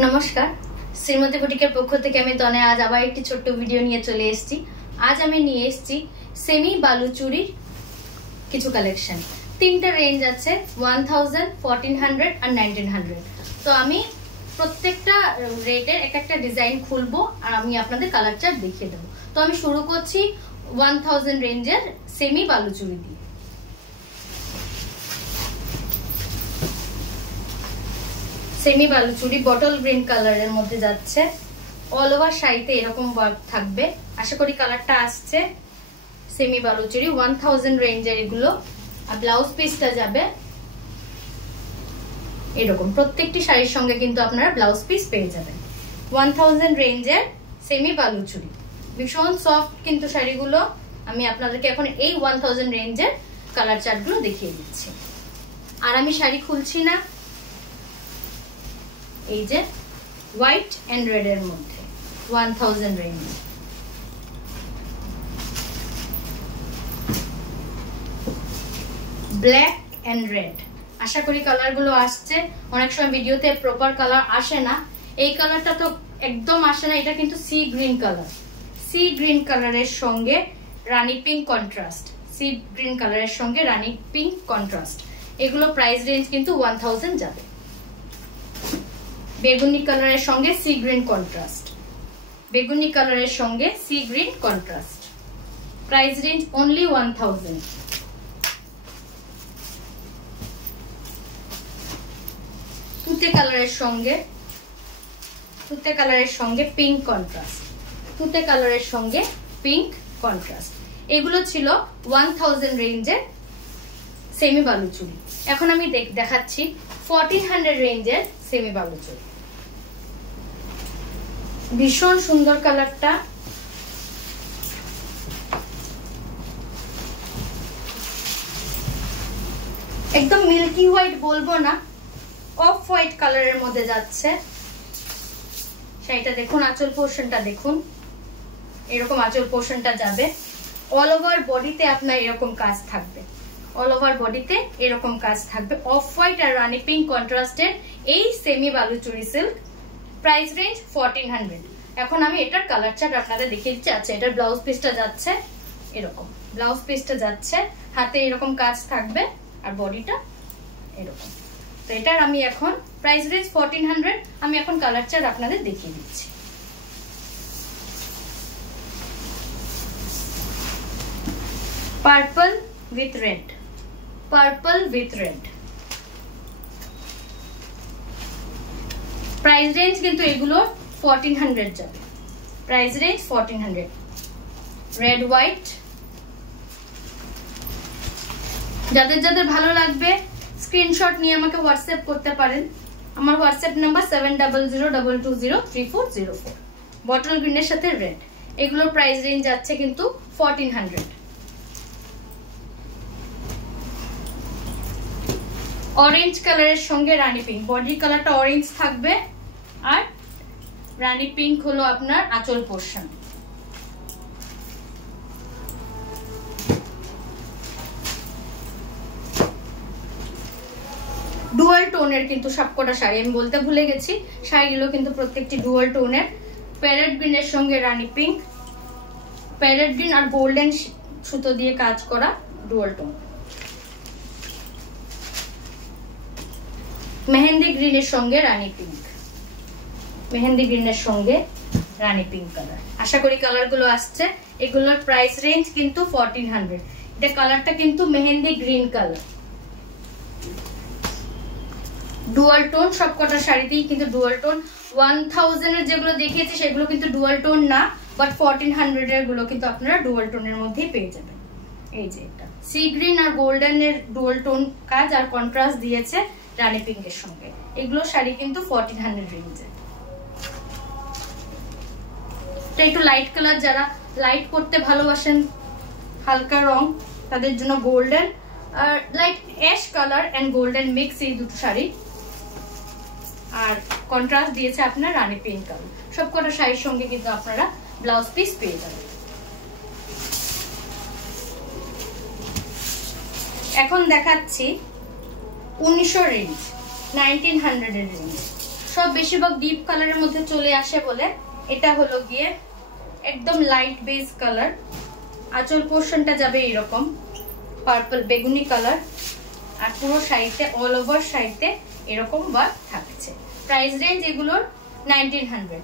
নমস্কার, শ্রীমতী বুটিকের পক্ষ থেকে আমি তনে আজ আবার একটি ছোট্ট ভিডিও নিয়ে চলে এসেছি। আজ আমি নিয়ে এসেছি সেমি বালুচুরির কিছু কালেকশন। তিনটা রেঞ্জ আছে 1000, 1400 আর 1900। তো আমি প্রত্যেকটা রেটের একটা ডিজাইন খুলবো আর আমি আপনাদের কালার চার্ট দেখিয়ে দেবো। তো আমি শুরু করছি 1000 রেঞ্জের সেমি বালুচুরি দিয়ে। সেমি বালুচুরি বটল গ্রিন কালারের মধ্যে যাচ্ছে, অল ওভার শাড়িতে এরকম ওয়ার্ক থাকবে। আশা করি কালারটা আসছে। সেমি বালুচুরি 1000 রেঞ্জের এগুলো। আর ব্লাউজ পিসটা যাবে এরকম, প্রত্যেকটি শাড়ির সঙ্গে কিন্তু আপনারা ব্লাউজ পিস পেয়ে যাবেন। 1000 রেঞ্জের সেমি বালুচুরি, ভীষণ সফট কিন্তু শাড়িগুলো। আমি আপনাদেরকে এখন এই 1000 রেঞ্জের কালার চার্টগুলো দেখিয়ে দিচ্ছি। আর আমি শাড়ি খুলছি না, এই যে হোয়াইট এন্ড রেড এর মধ্যে 1000 রেঞ্জ। ব্ল্যাক এন্ড রেড, আশা করি কালারগুলো আসছে। অনেক সময় ভিডিওতে প্রপার কালার আসে না, এই কালারটা তো একদম আসে না। এটা কিন্তু C green colour, sea green কালারের সঙ্গে রানী পিঙ্ক কন্ট্রাস্ট, সি গ্রিন কালারের সঙ্গে রানী পিঙ্ক কন্ট্রাস্ট। এগুলো প্রাইস রেঞ্জ কিন্তু 1000 যাবে। বেগুনি কালারের সঙ্গে সি গ্রিন কন্ট্রাস্ট, বেগুনি কালারের সঙ্গে sea green contrast, price range only 1000। তুতে কালারের সঙ্গে পিঙ্ক কন্ট্রাস্ট, তুতে কালারের সঙ্গে পিঙ্ক কন্ট্রাস্ট। এগুলো ছিল 1000 রেঞ্জের সেমি বালুচুরি। এখন আমি দেখাচ্ছি 1400 রেঞ্জের সেমি বালুচুরি। ভীষণ সুন্দর কালারটা, একদম মিল্কি হোয়াইট বলবো না, অফ হোয়াইট কালারের মধ্যে যাচ্ছে। শাড়িটা দেখুন, আঁচল পোর্শনটা দেখুন, এরকম আঁচল পোর্শনটা যাবে। অল ওভার বডিতে আপনার এরকম কাজ থাকবে, অল ওভার বডিতে এরকম কাজ থাকবে। Of white R Rani pink কন্ট্রাস্টের এই semi Baluchari silk, price range 1400। এখন আমি এটার কালার চার্ট আপনাদের দেখিয়ে দিচ্ছি। আচ্ছা, এটার ব্লাউজ পিসটা যাচ্ছে এরকম, ব্লাউজ পিসটা যাচ্ছে, হাতে এরকম কাজ থাকবে আর বডিটা এরকম। তো এটার আমি এখন প্রাইস রেঞ্জ 1400। আমি এখন কালার চার্ট আপনাদের দেখিয়ে দিচ্ছি। Purple with red, purple with red, price range কিন্তু এগুলো 1400 যাবে, প্রাইস রেঞ্জ 1400। রেড হোয়াইট, যাদের যাদের ভালো লাগবে স্ক্রিনশট নিয়ে আমাকে হোয়াটসঅ্যাপ করতে পারেন। আমার হোয়াটসঅ্যাপ নাম্বার 700202034004। বটল গ্রিনের সাথে রেড, এগুলোর প্রাইস রেঞ্জ যাচ্ছে কিন্তু 1400। অরেঞ্জ কালারের সঙ্গে রানী পিঙ্ক, বডি কালারটা অরেঞ্জ থাকবে আর রানী পিঙ্ক হলো আপনার আঁচল পোর্শন। ডুয়াল টোনের কিন্তু সবকটা শাড়ি, আমি বলতে ভুলে গেছি, শাড়িগুলো কিন্তু প্রত্যেকটি ডুয়াল টোনের। প্যারেট গ্রিনের সঙ্গে রানী পিঙ্ক, প্যারেট গ্রিন আর গোল্ডেন সুতো দিয়ে কাজ করা ডুয়াল টোন। মেহেন্দি গ্রিনের সঙ্গে রানী পিঙ্ক, মেহেন্দি গ্রিনের সঙ্গে রানী পিঙ্ক কালার। আশা করি কালারগুলো আসছে। এগুলোর প্রাইস রেঞ্জ কিন্তু 1400। এটা কালারটা কিন্তু mehndi green colour, dual tone. সবকটা শাড়িতেই কিন্তু ডুয়াল টোন। 1000 এর যেগুলো দেখিয়েছি সেগুলো কিন্তু ডুয়াল টোন না, বাট 1400 এর গুলো কিন্তু আপনারা ডুয়াল টোনের মধ্যেই পেয়ে যাবেন। এই যে এটা সি গ্রিন আর গোল্ডেন এর ডুয়াল টোন কাজ আর কন্ট্রাস্ট দিয়েছে রানী পিঙ্কের সঙ্গে। এগুলো শাড়ি কিন্তু 1400 রেঞ্জে। এটা একটু লাইট কালার, যারা লাইট করতে ভালোবাসেন, হালকা রং, তাদের জন্য গোল্ডেন আর light ash colour and golden mix, এই দুটো শাড়ি। আর কন্ট্রাস্ট দিয়েছে আপনার রানী পিঙ্ক কালার। সবকটা শাড়ির সঙ্গে কিন্তু আপনারা ব্লাউজ পিস পেয়ে যাবেন। এখন দেখাচ্ছি 1900 রেঞ্জ, 1900 এর রেঞ্জ। সব বেশিরভাগ ডিপ কালারের মধ্যে চলে আসে বলে এটা হলো গিয়ে একদম লাইট বেস কালার। আঁচল পোর্শনটা যাবে এরকম পার্পল বেগুনি কালার, আর পুরো শাড়িতে অল ওভার শাড়িতে এরকম ওয়ার্ক থাকছে। প্রাইস রেঞ্জ এগুলোর 1900।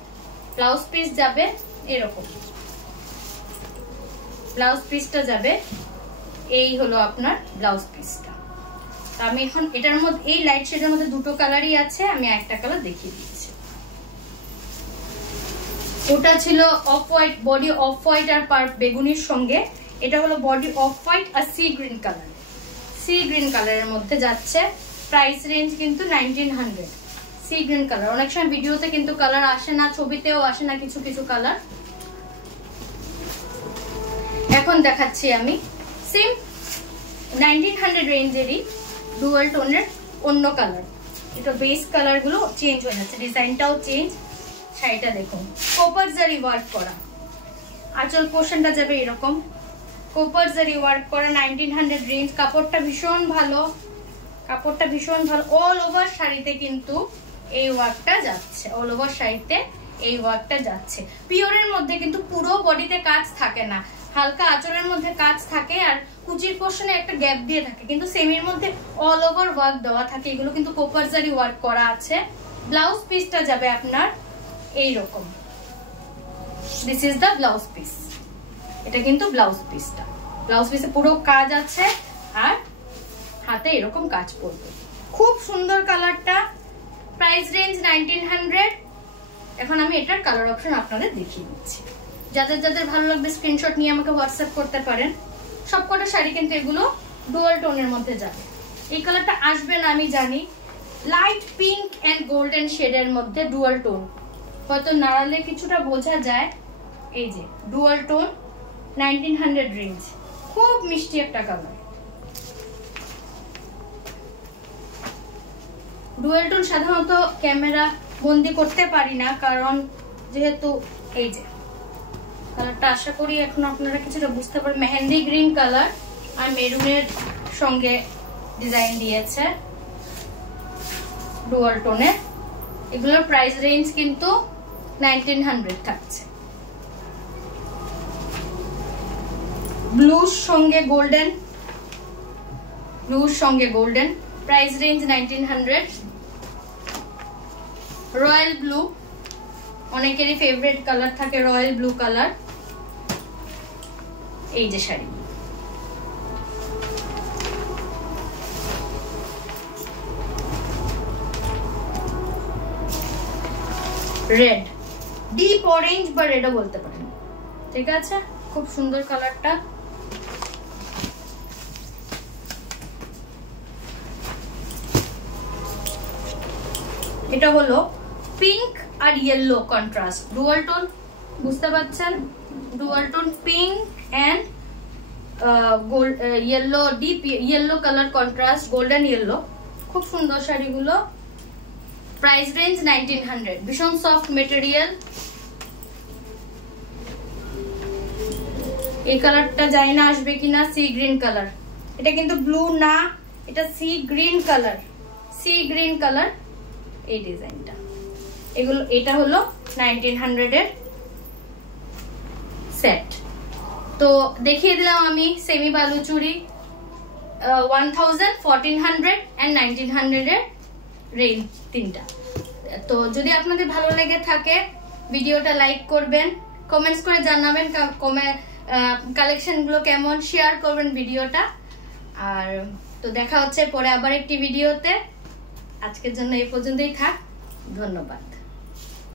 ব্লাউজ পিস যাবে এরকম, ব্লাউজ পিসটা যাবে এই হলো আপনার ব্লাউজ পিসটা। আমি এখন এটার মধ্যে এই লাইট শেডের মধ্যে দুটো কালারই আছে, আমি একটা কালার দেখিয়ে দিচ্ছি। ওটা ছিল off white, body off white আর পার্প বেগুনির সঙ্গে, এটা হলো বডি অফ হোয়াইট আর sea green colour, sea green কালারের মধ্যে যাচ্ছে। প্রাইস রেঞ্জ কিন্তু 1900। সি গ্রিন কালার, অনেক সময় ভিডিওতে কিন্তু কালার আসে না, ছবিতেও আসে না কিছু কিছু কালার। এখন দেখাচ্ছি আমি সেম 1900 রেঞ্জেরই ডুয়াল টোনের অন্য কালার। এটা বেস কালার গুলো চেঞ্জ হয়ে যাচ্ছে, ডিজাইনটাও চেঞ্জ। শাড়িটা দেখুন কোপার জারি ওয়ার্ক করা, আঁচল পোর্শনটা যাবে এরকম কোপার জারি ওয়ার্ক করা, 1900 রেঞ্জ। কাপড়টা ভীষণ ভালো, কাপড়টা ভীষণ ভালো। অল ওভার শাড়িতে কিন্তু এই ওয়ার্কটা যাচ্ছে, অল ওভার শাড়িতে এই ওয়ার্কটা যাচ্ছে। পিওরের মধ্যে কিন্তু পুরো বডিতে কাজ থাকে না, হালকা আঁচলের মধ্যে কাজ থাকে আর কুচির পোর্শনে একটা গ্যাপ দিয়ে থাকে, কিন্তু সেমির মধ্যে অল ওভার ওয়ার্ক দেওয়া থাকে। এগুলো কিন্তু কোপার জারি ওয়ার্ক করা আছে। ব্লাউজ পিসটা যাবে আপনার এইরকম, this is the blouse piece. এটা কিন্তু ব্লাউজ পিসটা, ব্লাউজ পিসে পুরো কাজ আছে আর হাতে এরকম কাজ পড়বে। খুব সুন্দর কালারটা। Price range 1900। এখন আমি এটার কালার অপশন আপনাদের দেখিয়ে দিচ্ছি। যাদের যাদের ভালো লাগবে স্ক্রিনশট নিয়ে আমাকে হোয়াটসঅ্যাপ করতে পারেন। সবকটা শাড়ি কিন্তু এগুলো ডুয়াল টোনের মধ্যে যাবে। এই কালারটা আসবে না আমি জানি, লাইট পিঙ্ক এন্ড গোল্ডেন শেডের মধ্যে ডুয়াল টোন, হয়তো নাড়ালে কিছুটা বোঝা যায়। এই যে ডুয়াল টোন 1900 রেঞ্জ, খুব মিষ্টি একটা কালার। ডুয়াল টোন সাধারণত ক্যামেরা বন্দি করতে পারি না, কারণ যেহেতু এই যে কালারটা আশা করি এখন আপনারা কিছুটা বুঝতে পারেন। মেহেন্দি গ্রিন কালার আর মেরুনের সঙ্গে ডিজাইন দিয়েছে ডুয়াল টোনে। এগুলোর প্রাইস রেঞ্জ কিন্তু 1900 থাকছে। ব্লুর সঙ্গে গোল্ডেন, ব্লুর সঙ্গে golden, price range 1900। Royal blue, অনেকেরই ফেভারিট কালার থাকে রয়্যাল ব্লু কালার। এই যে শাড়ি, রেড, ডিপ অরেঞ্জ বা রেডও বলতে পারেন, ঠিক আছে? খুব সুন্দর কালারটা। এটা হলো পিঙ্ক আর ইয়েলো কন্ট্রাস্ট, ডুয়াল টোন, বুঝতে পারছেন? Dual tone pink and gold yellow, deep yellow colour contrast, golden yellow. খুব সুন্দর শাড়িগুলো। Price range 1900। ভীষণ সফট মেটেরিয়াল। এই কালারটা জানি না আসবে কিনা, সি গ্রিন কালার। এটা কিন্তু ব্লু না, এটা C green colour, sea green colour. এই ডিজাইনটা, এগুলো, এটা হলো 1900 এর সেট। তো দেখিয়ে দিলাম আমি সেমি বালুচুরি 1000, 1400 and 1900 এর রেঞ্জ তিনটা। তো যদি আপনাদের ভালো লেগে থাকে ভিডিওটা লাইক করবেন, কমেন্টস করে জানাবেন কালেকশন গুলো কেমন, শেয়ার করবেন ভিডিওটা। আর তো দেখা হচ্ছে পরে আবার একটি ভিডিওতে। আজকের জন্য এই পর্যন্তই থাক, ধন্যবাদ।